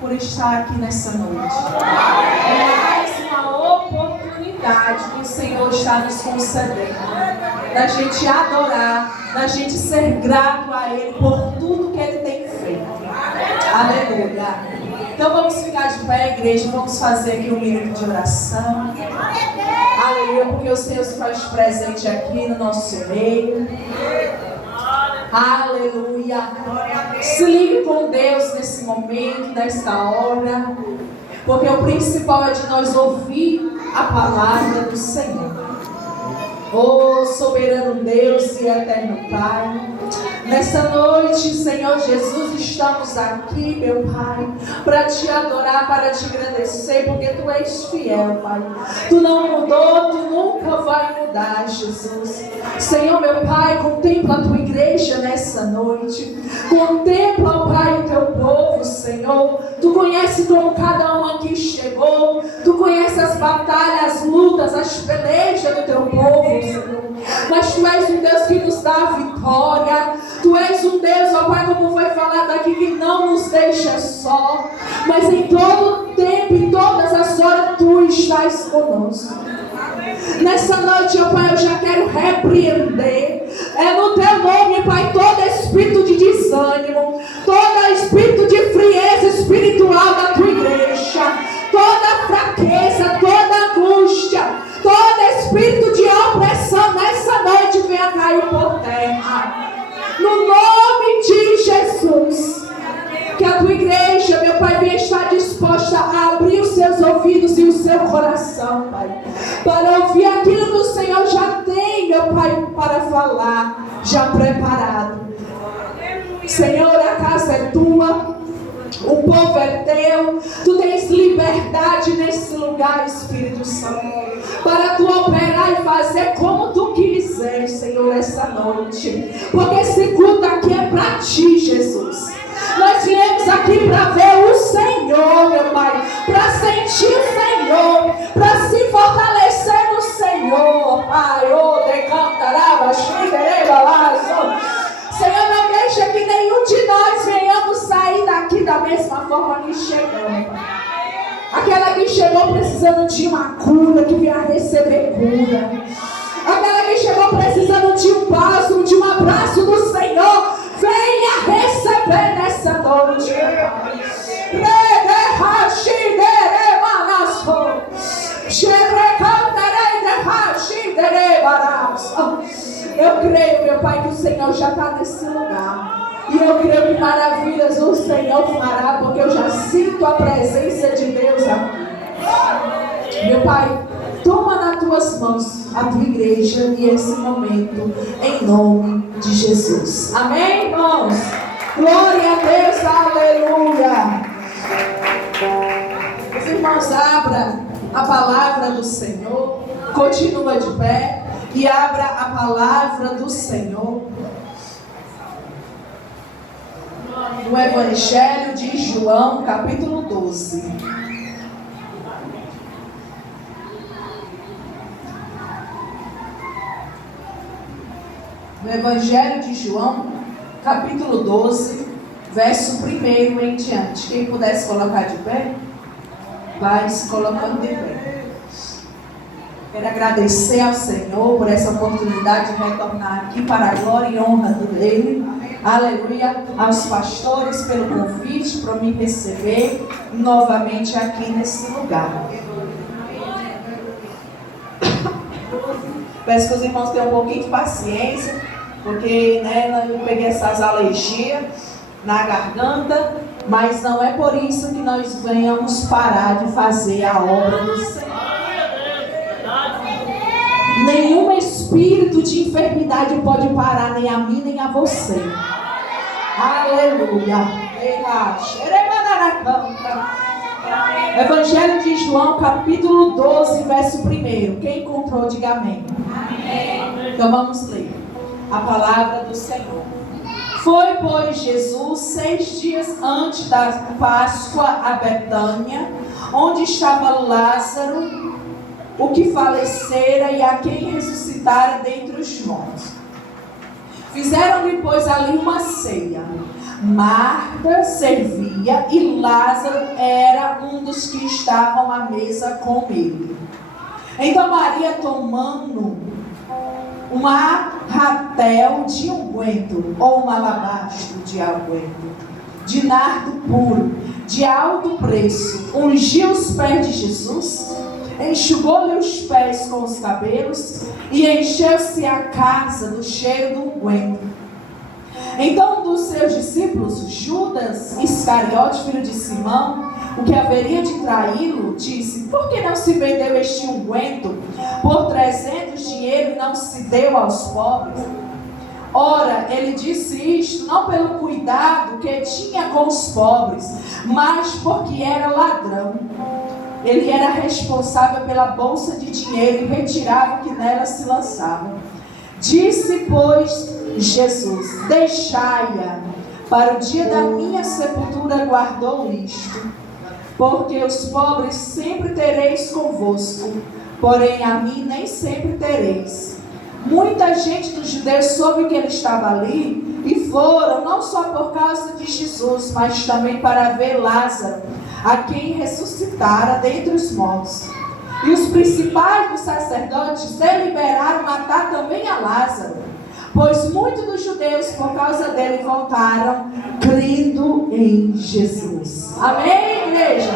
por estar aqui nessa noite. É mais uma oportunidade que o Senhor está nos concedendo, da gente adorar, da gente ser grato a Ele por tudo que Ele tem feito. Aleluia. Então vamos ficar de pé, igreja, vamos fazer aqui um minuto de oração. Aleluia, porque o Senhor se faz presente aqui no nosso meio. Aleluia. Se ligue com Deus nesse momento, nesta hora, porque o principal é de nós ouvir a palavra do Senhor. Oh, soberano Deus e eterno Pai, nessa noite, Senhor Jesus, estamos aqui, meu Pai, para te adorar, para te agradecer, porque Tu és fiel, Pai. Tu não mudou, Tu nunca vai mudar, Jesus. Senhor, meu Pai, contempla a Tua igreja nessa noite. Contempla, ó Pai, o Teu povo, Senhor. Tu conhece como cada um aqui chegou. Tu conhece as batalhas, as lutas, as pelejas do Teu povo, Senhor. Mas Tu és um Deus que nos dá a vitória. Tu és um Deus, ó Pai, como foi falado aqui, que não nos deixa só. Mas em todo tempo, em todas as horas, Tu estás conosco. Nessa noite, ó Pai, eu já quero repreender. É no Teu nome, Pai, todo espírito de desânimo, todo espírito de frieza espiritual da Tua igreja, toda fraqueza, toda angústia, todo espírito de opressão nessa noite venha cair por terra. No nome de Jesus. Que a Tua igreja, meu Pai, venha estar disposta a abrir os seus ouvidos e o seu coração, Pai, para ouvir aquilo que o Senhor já tem, meu Pai, para falar, já preparado. Senhor, a casa é Tua, o povo é Teu. Tu tens liberdade nesse lugar, Espírito Santo, para Tu operar e fazer como Tu quiser, Senhor, essa noite. Porque esse culto aqui é para Ti, Jesus. Nós viemos aqui para ver o Senhor, meu Pai, para sentir o Senhor, para se fortalecer no Senhor. Pai, Senhor, não deixa que nenhum de nós venhamos sair daqui da mesma forma que chegamos. Aquela que chegou precisando de uma cura, que venha receber cura. Aquela que chegou precisando de um bálsamo, de um abraço do Senhor, venha receber nessa noite. Eu creio, meu Pai, que o Senhor já está nesse lugar. E eu creio que maravilhas o Senhor fará, porque eu já sinto a presença de Deus aqui. Meu Pai, toma nas Tuas mãos a Tua igreja e esse momento, em nome de Jesus. Amém, irmãos? Glória a Deus, aleluia. Os irmãos, abra a palavra do Senhor, continua de pé e abra a palavra do Senhor no Evangelho de João, capítulo 12. No Evangelho de João, capítulo 12, verso 1 em diante. Quem pudesse colocar de pé, vai se colocando de pé. Quero agradecer ao Senhor por essa oportunidade de retornar aqui para a glória e honra dele. Aleluia. Aos pastores pelo convite para me receber novamente aqui nesse lugar. Peço que os irmãos tenham um pouquinho de paciência, porque eu peguei essas alergias na garganta, mas não é por isso que nós venhamos parar de fazer a obra do Senhor. Nenhum espírito de enfermidade pode parar, nem a mim, nem a você. Aleluia. Evangelho de João, capítulo 12, verso 1. Quem encontrou, diga amém. Amém. Então vamos ler a palavra do Senhor. Foi, pois, Jesus 6 dias antes da Páscoa a Betânia, onde estava Lázaro, o que falecera e a quem ressuscitara dentre os mortos. Fizeram-lhe, pois, ali uma ceia. Marta servia Maria, e Lázaro era um dos que estavam à mesa com ele. Então Maria, tomando uma ratel de unguento, ou um alabastro de unguento, de nardo puro, de alto preço, ungiu os pés de Jesus, enxugou-lhe os pés com os cabelos e encheu-se a casa do cheiro do unguento. Então um dos seus discípulos, Judas Iscariote, filho de Simão, o que haveria de traí-lo, disse: por que não se vendeu este unguento por 300 dinheiros e não se deu aos pobres? Ora, ele disse isto não pelo cuidado que tinha com os pobres, mas porque era ladrão. Ele era responsável pela bolsa de dinheiro e retirava o que nela se lançava. Disse, pois, Jesus: deixai-a, para o dia da minha sepultura guardou isto. Porque os pobres sempre tereis convosco, porém a mim nem sempre tereis. Muita gente dos judeus soube que ele estava ali e foram, não só por causa de Jesus, mas também para ver Lázaro, a quem ressuscitara dentre os mortos. E os principais dos sacerdotes deliberaram matar também a Lázaro, pois muitos dos judeus, por causa dele, voltaram crendo em Jesus. Amém, igreja?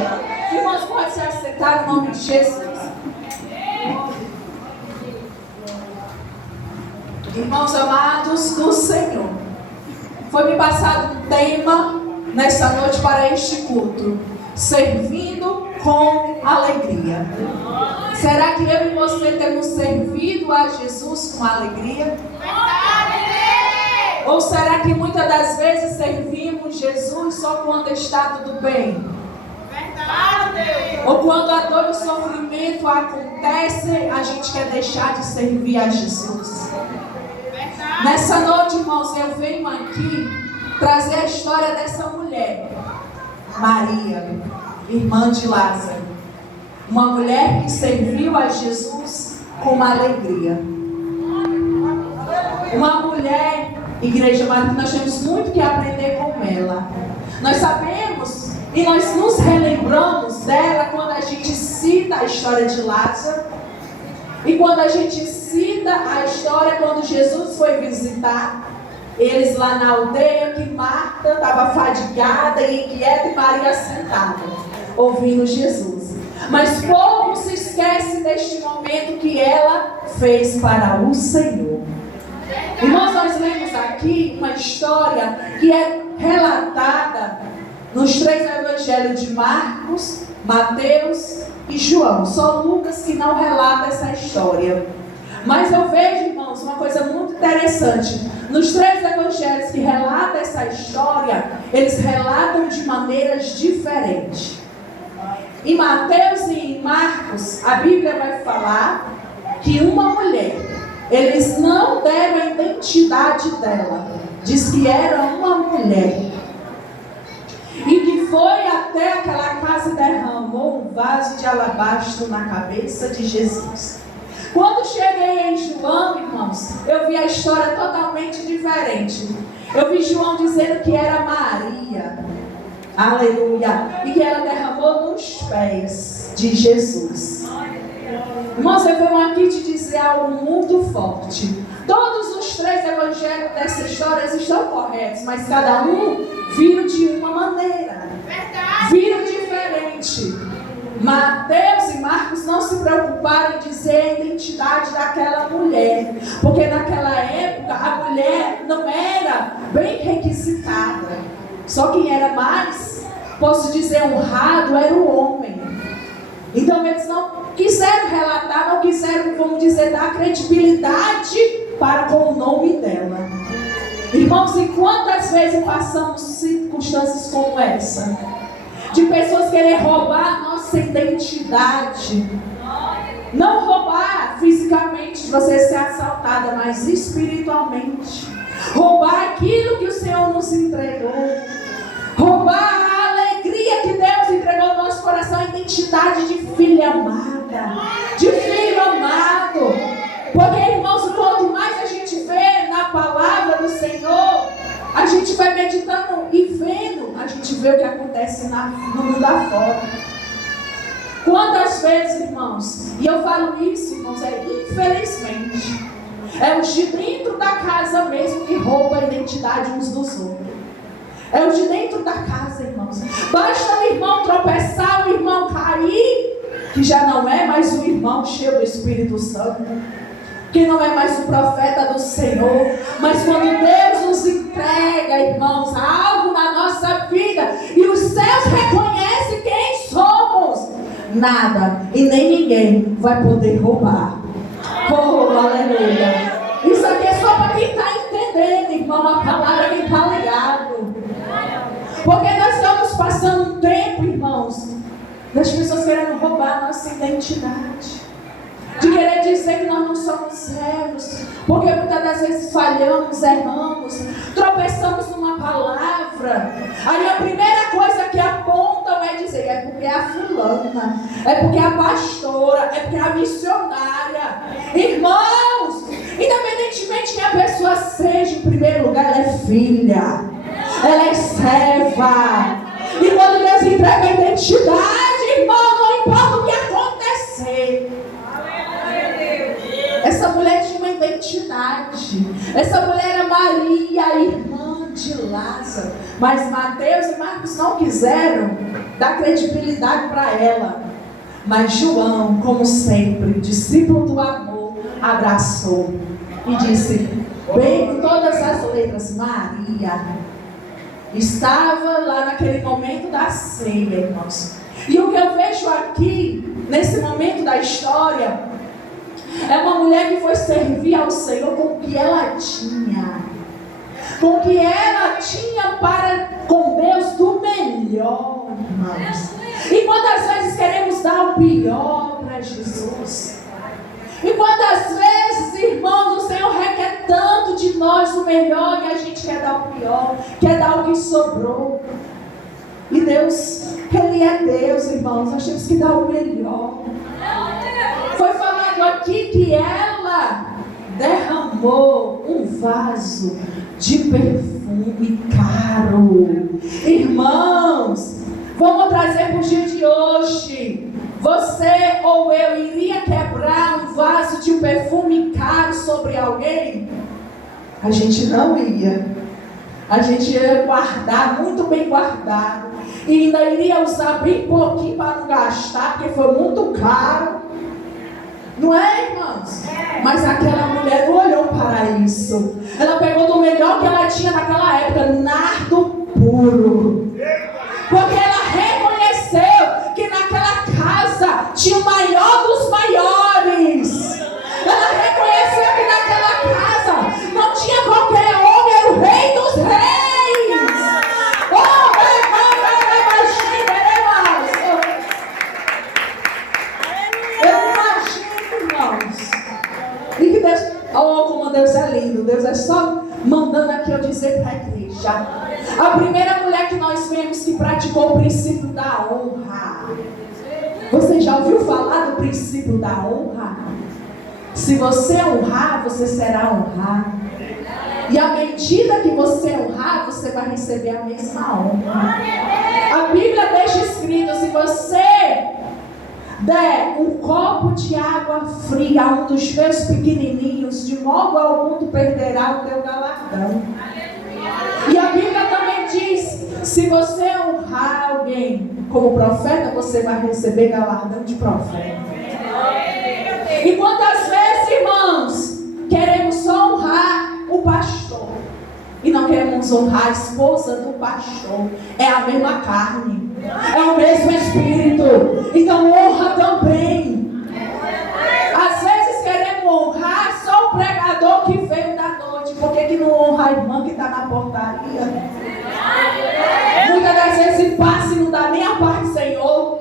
Irmãos, pode se aceitar no nome de Jesus. Irmãos amados do Senhor, foi me passado um tema nessa noite para este culto: servindo com alegria. Será que eu e você temos servido a Jesus com alegria? Ou será que muitas das vezes servimos Jesus só quando está tudo bem? Ou quando a dor e o sofrimento acontecem, a gente quer deixar de servir a Jesus? Nessa noite, irmãos, eu venho aqui trazer a história dessa mulher, Maria, irmã de Lázaro. Uma mulher que serviu a Jesus com alegria. Uma mulher, igreja, mas nós temos muito que aprender com ela. Nós sabemos e nós nos relembramos dela quando a gente cita a história de Lázaro. E quando a gente cita a história quando Jesus foi visitar eles lá na aldeia, que Marta estava fadigada e inquieta e Maria sentada, ouvindo Jesus. Mas pouco se esquece deste momento que ela fez para o Senhor. Irmãos, nós lemos aqui uma história que é relatada nos 3 evangelhos de Marcos, Mateus e João. Só Lucas que não relata essa história. Mas eu vejo, irmãos, uma coisa muito interessante. Nos 3 evangelhos que relatam essa história, eles relatam de maneiras diferentes. Em Mateus e em Marcos, a Bíblia vai falar que uma mulher, eles não deram a identidade dela. Diz que era uma mulher. E que foi até aquela casa e derramou um vaso de alabastro na cabeça de Jesus. Quando cheguei em João, irmãos, eu vi a história totalmente diferente. Eu vi João dizendo que era Maria. Aleluia. E que ela derramou nos pés de Jesus. Irmãos, eu venho aqui te dizer algo muito forte. Todos os 3 evangelhos dessa história estão corretos, mas cada um viram de uma maneira. Viram diferente. Mateus e Marcos não se preocuparam em dizer a identidade daquela mulher, porque naquela época a mulher não era bem requisitada. Só quem era mais, posso dizer, honrado era o homem. Então eles não quiseram relatar, não quiseram, vamos dizer, dar credibilidade para com o nome dela. Irmãos, e quantas vezes passamos circunstâncias como essa? De pessoas querem roubar a nossa identidade. Não roubar fisicamente, você ser assaltada, mas espiritualmente. Roubar aquilo que o Senhor nos entregou. Roubar a alegria que Deus entregou no nosso coração, a identidade de filha amada, de filho amado. Porque, irmãos, quanto mais a gente vê na palavra do Senhor, a gente vai meditando e vendo, a gente gente vê o que acontece no mundo afora. Quantas vezes, irmãos, e eu falo isso, irmãos, infelizmente, é os de dentro da casa mesmo que roubam a identidade uns dos outros. É os de dentro da casa, irmãos. Basta o irmão tropeçar, o irmão cair, que já não é mais o irmão cheio do Espírito Santo, que não é mais o profeta do Senhor. Mas quando Deus nos entrega, irmãos, algo na nossa vida e os céus reconhecem quem somos, nada e nem ninguém vai poder roubar. Oh, aleluia. Isso aqui é só para quem está entendendo, irmão, a palavra que está ligado. Porque nós estamos passando um tempo, irmãos, das pessoas querendo roubar a nossa identidade. De querer dizer que nós não somos servos. Porque muitas das vezes falhamos, erramos, tropeçamos numa palavra. Aí a primeira coisa que apontam é dizer: é porque é a fulana, é porque é a pastora, é porque é a missionária. Irmãos, independentemente que a pessoa seja, em primeiro lugar, ela é filha, ela é serva. E quando Deus entrega a identidade, irmão, não importa o que acontecer. Essa mulher tinha uma identidade. Essa mulher era Maria, irmã de Lázaro. Mas Mateus e Marcos não quiseram dar credibilidade para ela. Mas João, como sempre, discípulo do amor, abraçou e disse, bem com todas as letras, Maria. Estava lá naquele momento da ceia, irmãos. E o que eu vejo aqui, nesse momento da história, é uma mulher que foi servir ao Senhor com o que ela tinha. Com o que ela tinha para com Deus do melhor, irmãos. E quantas vezes queremos dar o pior para Jesus? E quantas vezes, irmãos, o Senhor requer tanto de nós o melhor e a gente quer dar o pior, quer dar o que sobrou. E Deus, Ele é Deus, irmãos, nós temos que dar o melhor. Foi falado aqui que ela derramou um vaso de perfume caro. Irmãos, vamos trazer para o dia de hoje. Você ou eu iria quebrar um vaso de um perfume caro sobre alguém? A gente não ia. A gente ia guardar, muito bem guardado. E ainda iria usar bem pouquinho para não gastar, porque foi muito caro. Não é, irmãos? Mas aquela mulher não olhou para isso. Ela pegou do melhor que ela tinha naquela época, nardo puro. Porque ela reconheceu que naquela casa tinha o maior dos maiores. Ela reconheceu que naquela casa não tinha qualquer homem, era o rei dos reis. Oh, eu imagino, irmãos. E que Deus, oh, como Deus é lindo. Deus é só mandando aqui eu dizer para a igreja. A primeira mulher que nós vemos que praticou o princípio da honra. Você já ouviu falar do princípio da honra? Se você honrar, você será honrado. E à medida que você honrar, você vai receber a mesma honra. A Bíblia deixa escrito, se você der um copo de água fria a um dos meus pequenininhos, de modo algum tu perderá o teu galardão. E a Bíblia também diz, se você honrar alguém como profeta, você vai receber galardão de profeta. E quantas vezes, irmãos, queremos só honrar o pastor e não queremos honrar a esposa do pastor? É a mesma carne, é o mesmo espírito. Então honra também. Às vezes queremos honrar só o pregador que veio da noite. Por que não honra a irmã que está na portaria? Muitas das vezes passa e não dá nem a paz do Senhor.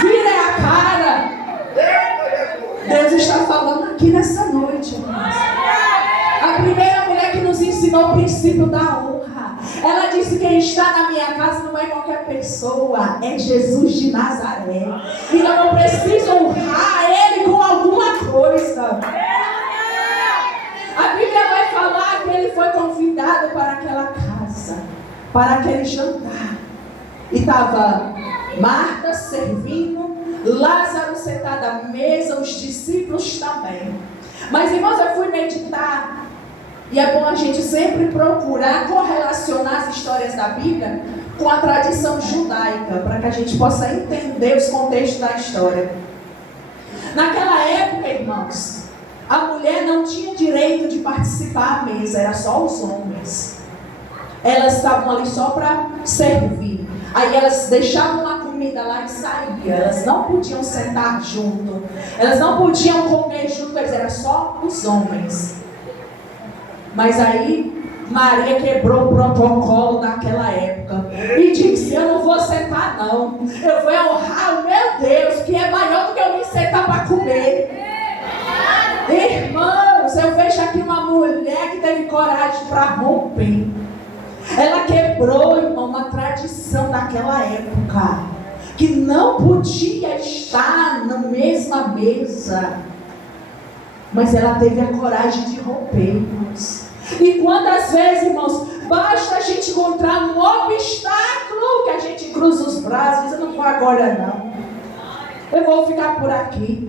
Vira a cara. Deus está falando aqui nessa noite, irmãos. A primeira mulher que nos ensinou o princípio da honra. Ela disse, quem está na minha casa não é qualquer pessoa, é Jesus de Nazaré. Então eu preciso honrar Ele com alguma coisa. A Bíblia vai falar que ele foi convidado para aquela casa, para aquele jantar. E estava Marta servindo, Lázaro sentado à mesa, os discípulos também. Mas, irmãos, eu fui meditar. E é bom a gente sempre procurar correlacionar as histórias da Bíblia com a tradição judaica, para que a gente possa entender os contextos da história. Naquela época, irmãos, a mulher não tinha direito de participar à mesa, era só os homens. Elas estavam ali só para servir. Aí elas deixavam a comida lá e saíam. Elas não podiam sentar junto. Elas não podiam comer junto, era só os homens. Mas aí Maria quebrou o protocolo daquela época e disse: eu não vou sentar não, eu vou honrar o meu Deus, que é maior do que eu me sentar para comer. Irmãos, eu vejo aqui uma mulher que teve coragem para romper. Ela quebrou, irmão, uma tradição daquela época, que não podia estar na mesma mesa. Mas ela teve a coragem de romper, irmãos. E quantas vezes, irmãos, basta a gente encontrar um obstáculo que a gente cruza os braços e diz: eu não vou agora não, eu vou ficar por aqui,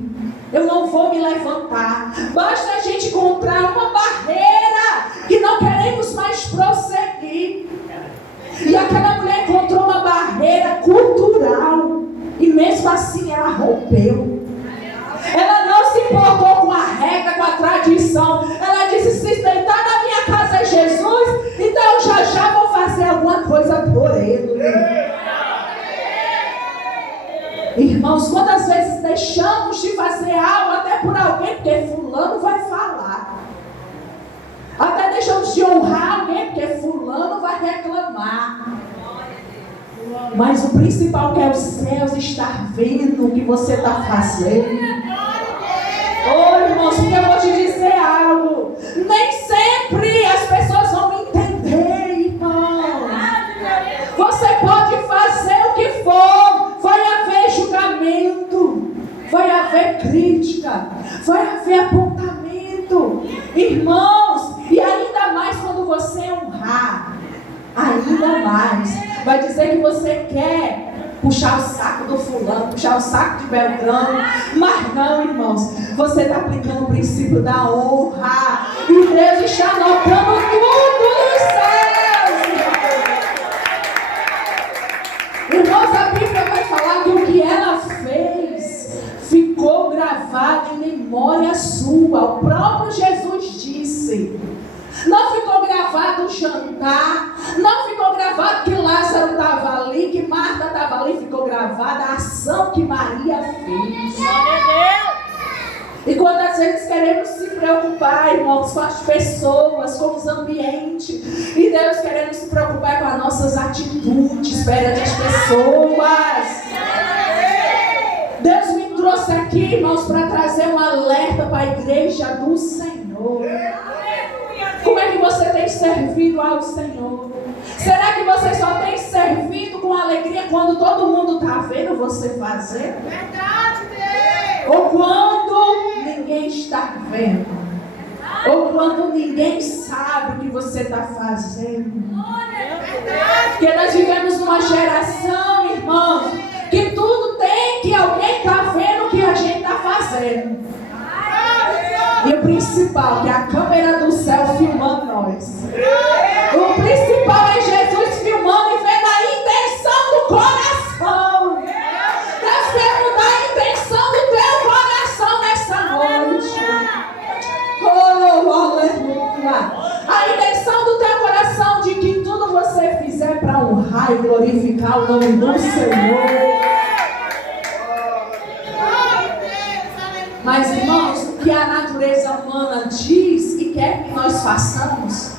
eu não vou me levantar. Basta a gente encontrar uma barreira que não queremos mais prosseguir. E aquela mulher encontrou uma barreira cultural e mesmo assim ela rompeu. Ela não se importou com a regra, com a tradição. Ela disse: se deitar na minha casa é Jesus, então já vou fazer alguma coisa por ele. Irmãos, quantas vezes deixamos de fazer algo até por alguém, porque fulano vai falar. Até deixamos de honrar alguém, porque fulano vai reclamar. Mas o principal que é os céus estar vendo o que você está fazendo. Oh, irmãos, porque eu vou te dizer algo. Nem sempre as pessoas vão me entender, irmão. Você pode fazer o que for. Vai haver julgamento. Vai haver crítica. Vai haver apontamento. Irmãos, e ainda mais quando você honrar. Ainda mais. Vai dizer que você quer puxar o saco do fulano, puxar o saco de Beltrano. Mas não, irmãos, você está aplicando o princípio da honra. E Deus está anotando tudo nos céus. Irmãos, a Bíblia vai falar que o que ela fez ficou gravado em memória sua. O próprio Jesus disse. Não ficou gravado o jantar, não ficou gravado que Lázaro estava ali, que Marta estava ali, ficou gravada a ação que Maria fez. E quantas vezes queremos se preocupar, irmãos, com as pessoas, com os ambientes, e Deus querendo se preocupar com as nossas atitudes perante as pessoas. Deus me trouxe aqui, irmãos, para trazer um alerta para a igreja do Senhor. Como é que você tem servido ao Senhor? Será que você só tem servido com alegria quando todo mundo está vendo você fazer? Verdade, Deus! Ou quando ninguém está vendo? Ou quando ninguém sabe o que você está fazendo? Porque nós vivemos numa geração, irmãos, que tudo tem que alguém está vendo o que a gente está fazendo. E o principal, que é a câmera do céu filmando nós. O principal é Jesus filmando e vendo a intenção do coração. Deus quer mudar a intenção do teu coração nessa noite. Oh, aleluia. A intenção do teu coração de que tudo você fizer para honrar e glorificar o nome do Senhor. Mas, irmãos, o que a natureza humana diz e quer que nós façamos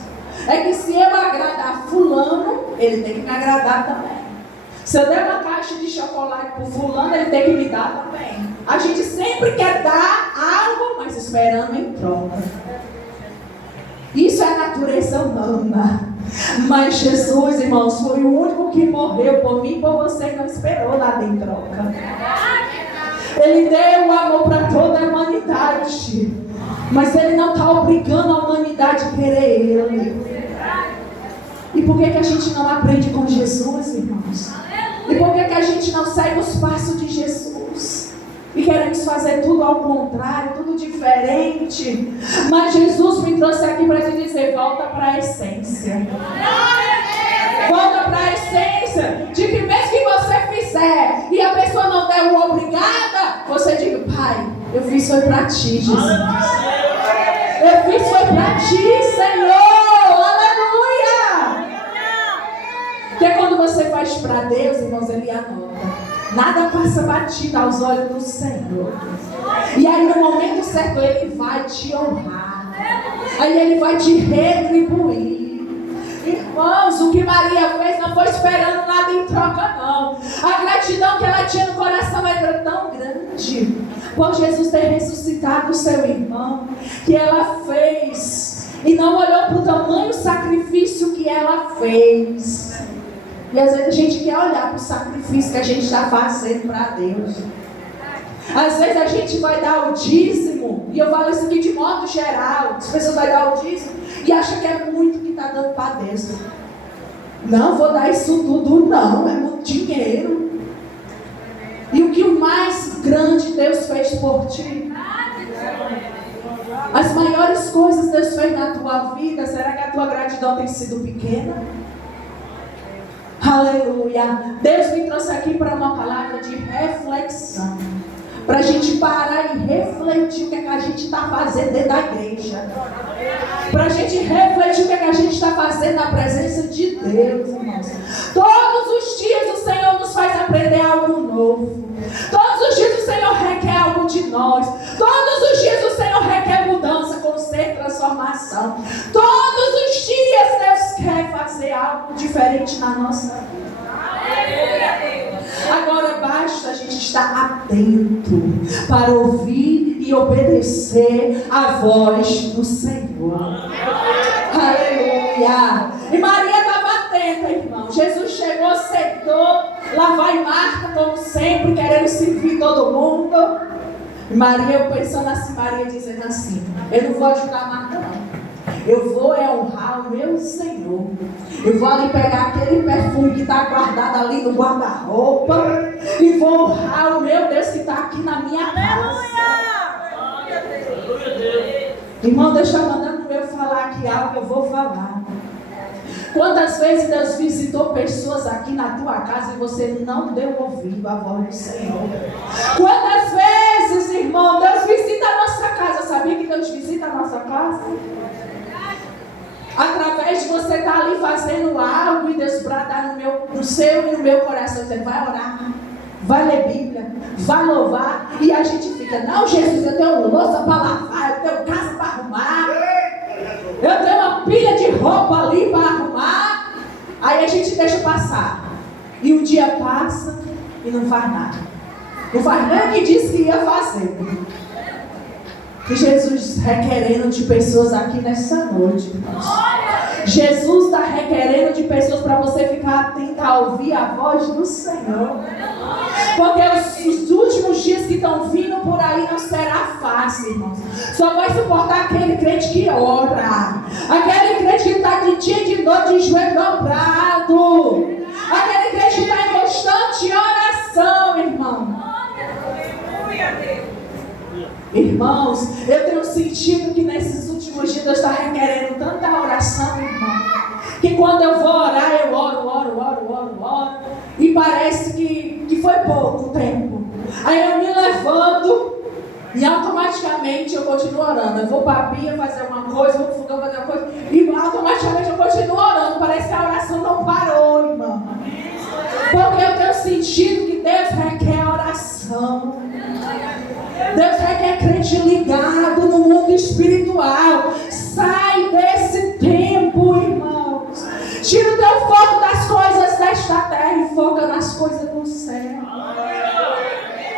é que se eu agradar fulano, ele tem que me agradar também. Se eu der uma caixa de chocolate para fulano, ele tem que me dar também. A gente sempre quer dar algo, mas esperando em troca. Isso é a natureza humana. Mas Jesus, irmãos, foi o único que morreu por mim e por você, que não esperou nada em troca. Ele deu o amor para toda a humanidade. Mas Ele não está obrigando a humanidade a querer Ele. E por que a gente não aprende com Jesus, irmãos? E por que a gente não segue os passos de Jesus? E queremos fazer tudo ao contrário, tudo diferente. Mas Jesus me trouxe aqui para te dizer: volta para a essência. Volta para a essência de que mesmo que você fizer e a pessoa não der uma obrigada, você diga: Pai, eu fiz foi para ti, Jesus. Eu fiz foi para ti, Senhor. Aleluia. Porque quando você faz para Deus, irmãos, Ele anota. Nada passa batido aos olhos do Senhor. E aí no momento certo Ele vai te honrar. Aí Ele vai te retribuir. Irmãos, o que Maria fez não foi esperando nada em troca, não. A gratidão que ela tinha no coração era tão grande por Jesus ter ressuscitado o seu irmão, que ela fez e não olhou para o tamanho sacrifício que ela fez. E às vezes a gente quer olhar para o sacrifício que a gente está fazendo para Deus. Às vezes a gente vai dar o dízimo, e eu falo isso aqui de modo geral, as pessoas vão dar o dízimo e acham que é muito que está dando para Deus. Não vou dar isso tudo, não, é muito dinheiro. E o que o mais grande Deus fez por ti? As maiores coisas Deus fez na tua vida, será que a tua gratidão tem sido pequena? Aleluia. Deus me trouxe aqui para uma palavra de reflexão, para a gente parar e refletir o que é que a gente está fazendo dentro da igreja, para a gente refletir o que é que a gente está fazendo na presença de Deus, irmãos. Todos os dias o Senhor nos faz aprender algo novo. Todos os dias o Senhor requer algo de nós. Todos os dias o Senhor requer mudança, conserto, transformação. Todos os dias Deus quer fazer algo diferente na nossa vida. Agora basta a gente estar atento para ouvir e obedecer a voz do Senhor. Aleluia. E Maria estava atenta, irmão. Jesus chegou, sentou. Lá vai Marta, como sempre, querendo servir todo mundo. E Maria, eu pensando assim, Maria dizendo assim: eu não vou ajudar Marta, não. Eu vou honrar o meu Senhor. Eu vou ali pegar aquele perfume que está guardado ali no guarda-roupa e vou honrar o meu Deus que está aqui na minha casa. Irmão, deixa eu mandando eu falar aqui algo que eu vou falar. Quantas vezes Deus visitou pessoas aqui na tua casa e você não deu ouvido à voz do Senhor? Quantas vezes, irmão, Deus visita a nossa casa? Sabia que Deus visita a nossa casa? Através de você estar ali fazendo algo e Deus bradar no seu e no meu coração, dizendo: vai orar, vai ler Bíblia, vai louvar. E a gente fica: não, Jesus, eu tenho louça para lavar, eu tenho casa para arrumar, eu tenho uma pilha de roupa ali para arrumar. Aí a gente deixa passar. E um dia passa e não faz nada. Não faz nem o que disse que ia fazer. E Jesus requerendo de pessoas aqui nessa noite, irmãos. Jesus está requerendo de pessoas para você ficar atento a ouvir a voz do Senhor. Porque os últimos dias que estão vindo por aí não será fácil, irmãos. Só vai suportar aquele crente que ora. Aquele crente que está de dia e de noite de joelho dobrado. Aquele crente que está em constante oração, irmão. Irmãos, eu tenho sentido que nesses últimos dias Deus está requerendo tanta oração, irmão, que quando eu vou orar, eu oro, e parece que foi pouco tempo. Aí eu me levanto e automaticamente eu continuo orando. Eu vou para a pia fazer uma coisa, vou para o fogão fazer uma coisa, e automaticamente eu continuo orando. Parece que a oração não parou, irmão. Porque eu tenho sentido que Deus requer oração. Deus requer crente ligado no mundo espiritual. Sai desse tempo, irmãos. Tira o teu foco das coisas desta terra e foca nas coisas do céu.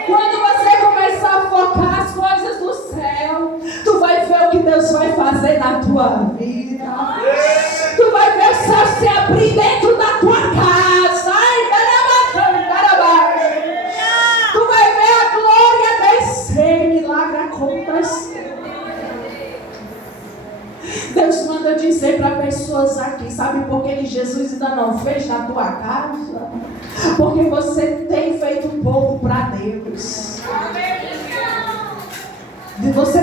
Quando você começar a focar as coisas do céu, tu vai ver o que Deus vai fazer na tua vida. Tu vai ver o céu se abrir dentro da tua casa. Tu vai ver a glória descer, milagre acontecer. Deus manda dizer para pessoas aqui: sabe por que Jesus ainda não fez na tua casa? Porque você tem feito pouco para Deus. Você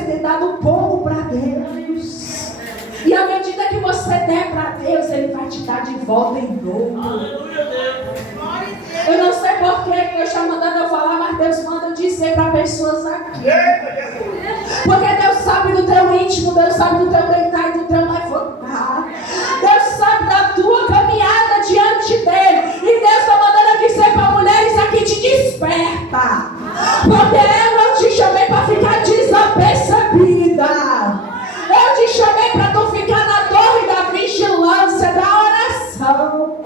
tem dado pouco para Deus. E à medida que você der para Deus, Ele vai te dar de volta em dobro. Eu não sei porquê que Deus está mandando eu falar, mas Deus manda dizer para pessoas aqui. Porque Deus sabe do teu íntimo, Deus sabe do teu deitar e do teu levantar. Deus sabe da tua caminhada diante dEle. E Deus está mandando dizer para mulheres aqui, te desperta. Porque eu não te chamei para ficar desapercebida. Eu te chamei para tu ficar na torre da vigilância, da oração.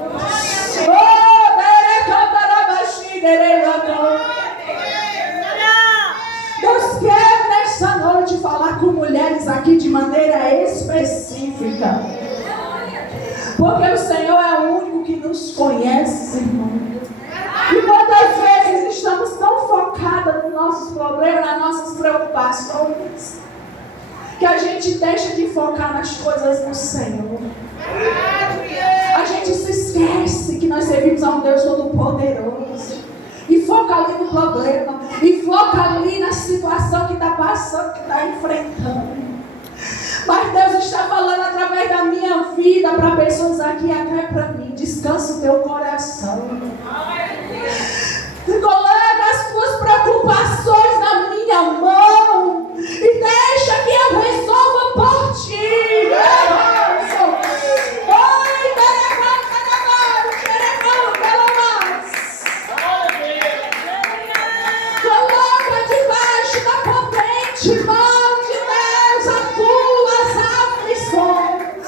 Deus quer nessa noite falar com mulheres aqui de maneira específica. Porque o Senhor é o único que nos conhece, irmão. E quantas vezes estamos tão focadas nos nossos problemas, nas nossas preocupações, que a gente deixa de focar nas coisas do Senhor. A gente se esquece que nós servimos a um Deus Todo-Poderoso. E foca ali no problema. E foca ali na situação que está passando, que está enfrentando. Mas Deus está falando através da minha vida para pessoas aqui, até para mim. Descansa o teu coração. Coloca as tuas preocupações na minha mão. E deixa que eu resolva por ti. Coloca debaixo da potente mão de Deus as tuas aflições,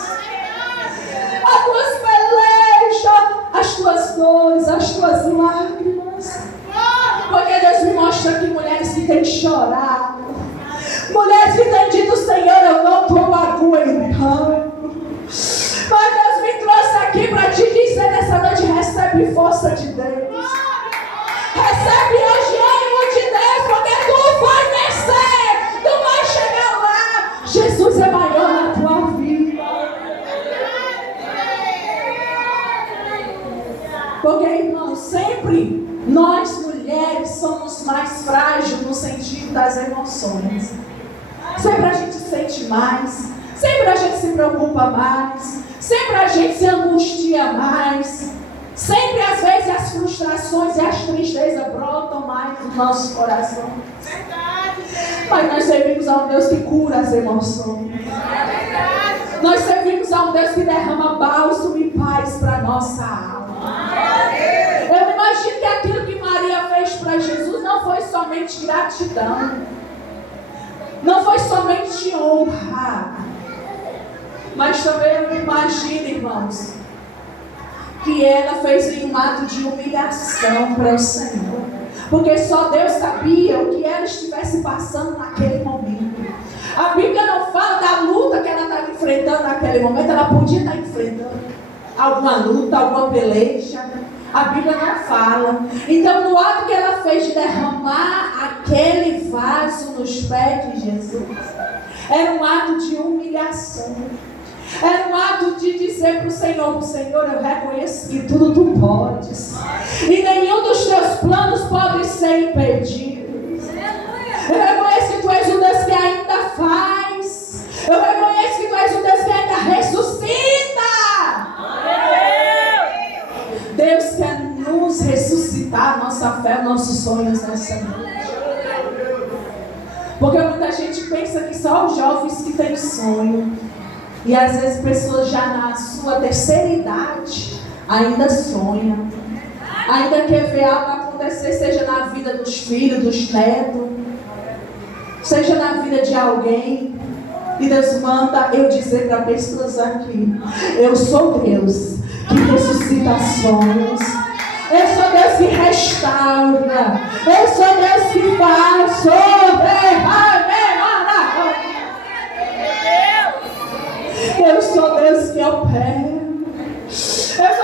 as tuas pelejas, as tuas dores, as tuas lágrimas. Porque Deus me mostra aqui mulheres que têm chorado, mulheres que têm dito, Senhor, eu não estou aguentando. Mas Deus me trouxe aqui para te dizer nessa noite, recebe força de Deus. Recebe hoje ânimo de Deus, porque tu vai vencer, tu vai chegar lá. Jesus é maior na tua vida. Porque, irmão, sempre nós mulheres somos mais frágeis no sentido das emoções. Sempre a gente sente mais, sempre a gente se preocupa mais, sempre a gente se angustia mais. Sempre, às vezes, as frustrações e as tristezas brotam mais no nosso coração. Mas nós servimos a um Deus que cura as emoções. Nós servimos a um Deus que derrama bálsamo e paz para a nossa alma. Eu imagino que aquilo que Maria fez para Jesus não foi somente gratidão. Não foi somente honra. Mas também eu imagino, irmãos, que ela fez em um ato de humilhação para o Senhor. Porque só Deus sabia o que ela estivesse passando naquele momento. A Bíblia não fala da luta que ela estava enfrentando naquele momento. Ela podia estar enfrentando alguma luta, alguma peleja. A Bíblia não fala. Então, no ato que ela fez de derramar aquele vaso nos pés de Jesus, era um ato de humilhação. Era um ato de dizer para o Senhor, eu reconheço que tudo tu podes. E nenhum dos teus planos pode ser impedido. Eu reconheço que tu és um Deus que ainda faz. Eu reconheço que tu és um Deus que ainda ressuscita. Deus quer nos ressuscitar a nossa fé, nossos sonhos nessa noite. Porque muita gente pensa que só os jovens que têm sonho. E às vezes pessoas já na sua terceira idade ainda sonham. Ainda quer ver algo acontecer, seja na vida dos filhos, dos netos, seja na vida de alguém. E Deus manda eu dizer para pessoas aqui: eu sou Deus que ressuscita sonhos. Eu sou Deus que restaura. Eu sou Deus que faz. Eu sou Deus que opera. Eu sou